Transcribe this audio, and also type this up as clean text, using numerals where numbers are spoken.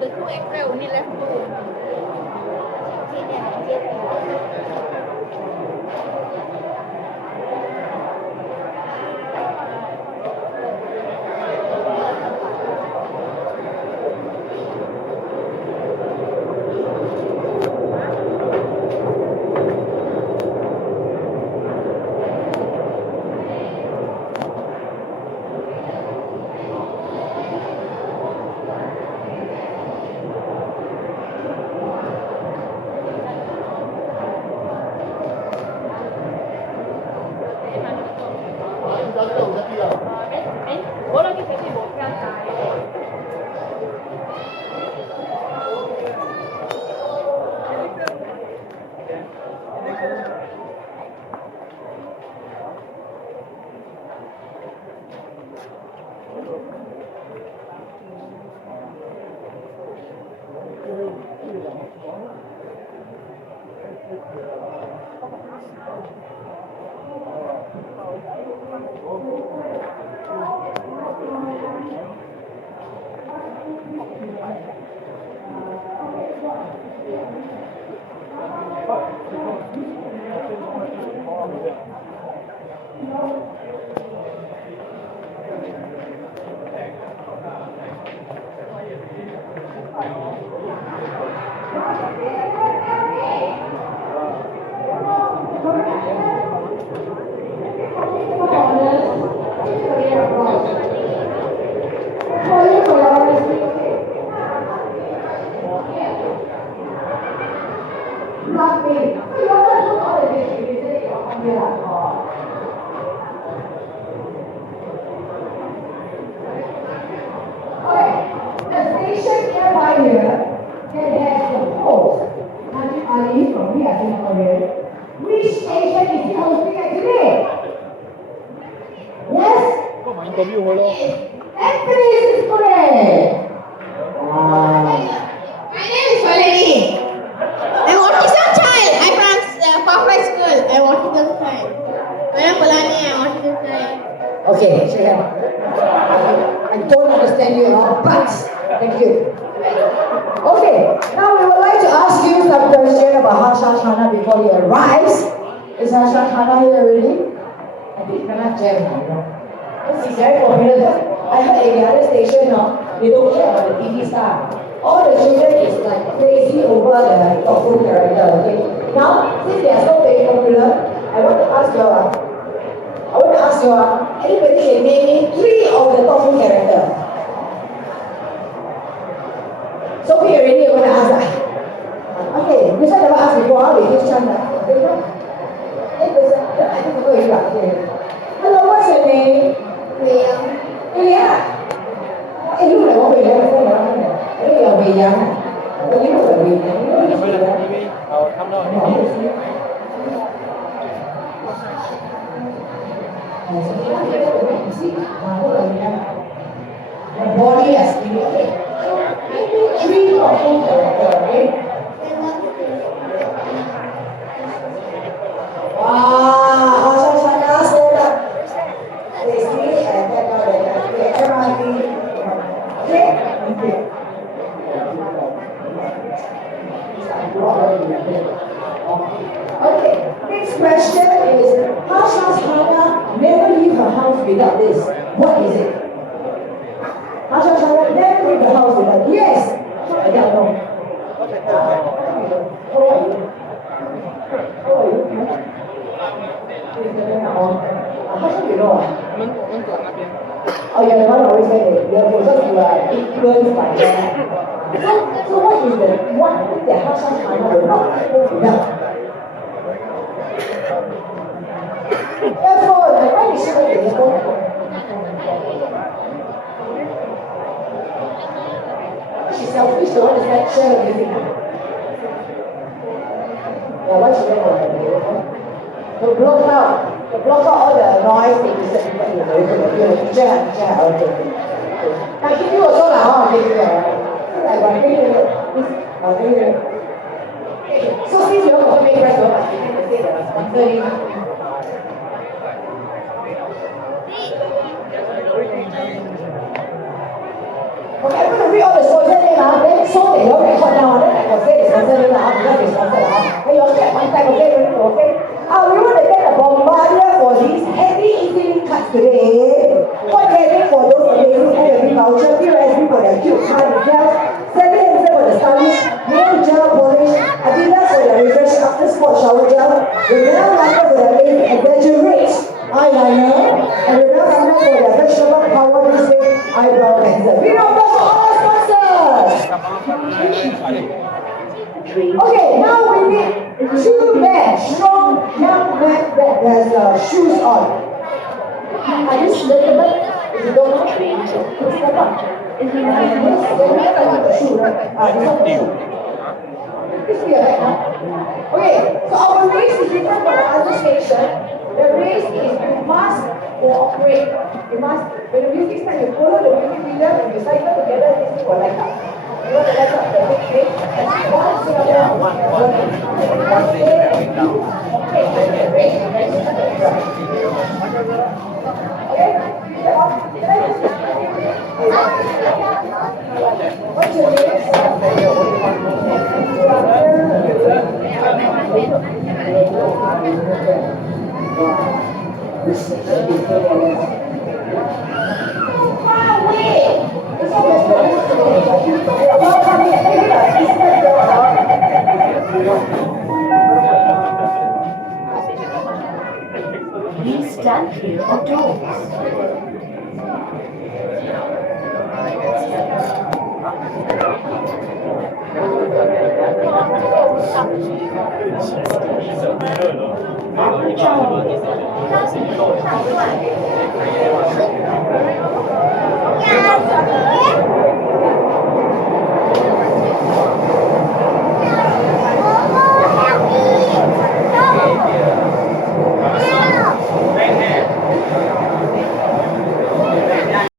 Từ khu Expo đi lên Okay, next question is, how does Hannah never leave her house without this? What is it? How does Hannah never leave the house without this? Yes! I don't know. How are you? How are you? How come you know? Oh, you're the one who always say that you're supposed to influence by that. So what is the one thing that how does Hannah will not go without? Therefore, like, why is she going to this phone? She's selfish, she wants to share her music. Yeah, why she went on the phone? To block out all the noise that disturb people in the room. Teacher, okay. Now, give you also lah, like, so since you want to make friends, you must say the sponsor name. Okay, I'm going to read all the sponsor name then so that you all record now, then I can say the sponsor name because it's sponsor then you all get one time, okay? We want to get a bombardier for these heavy eating cards today. What heavy for those amazing heavy voucher, POSB for their cute card details, 7 for the stylish, nail gel polish, Adidas for their refreshing after sport shower gel, Rebel Liner for their amazing adventure rich eyeliner, and Rebel Liner for their vegetable power display eyebrow pencil. We know those are all sponsors! Okay, now we need 2 men, strong young men that has shoes on. Are you slipping? If you don't know, step up. Yes, then we have the shoe, right? This one the shoe. This will be a bag, huh? Okay, so our race is different from the other station. The race is you must cooperate. You must, when the music starts, you follow the music rhythm and you cycle together, this thing will light up. You want to light up the big thing? One Singapore, one what's your name? Please stand clear of doors.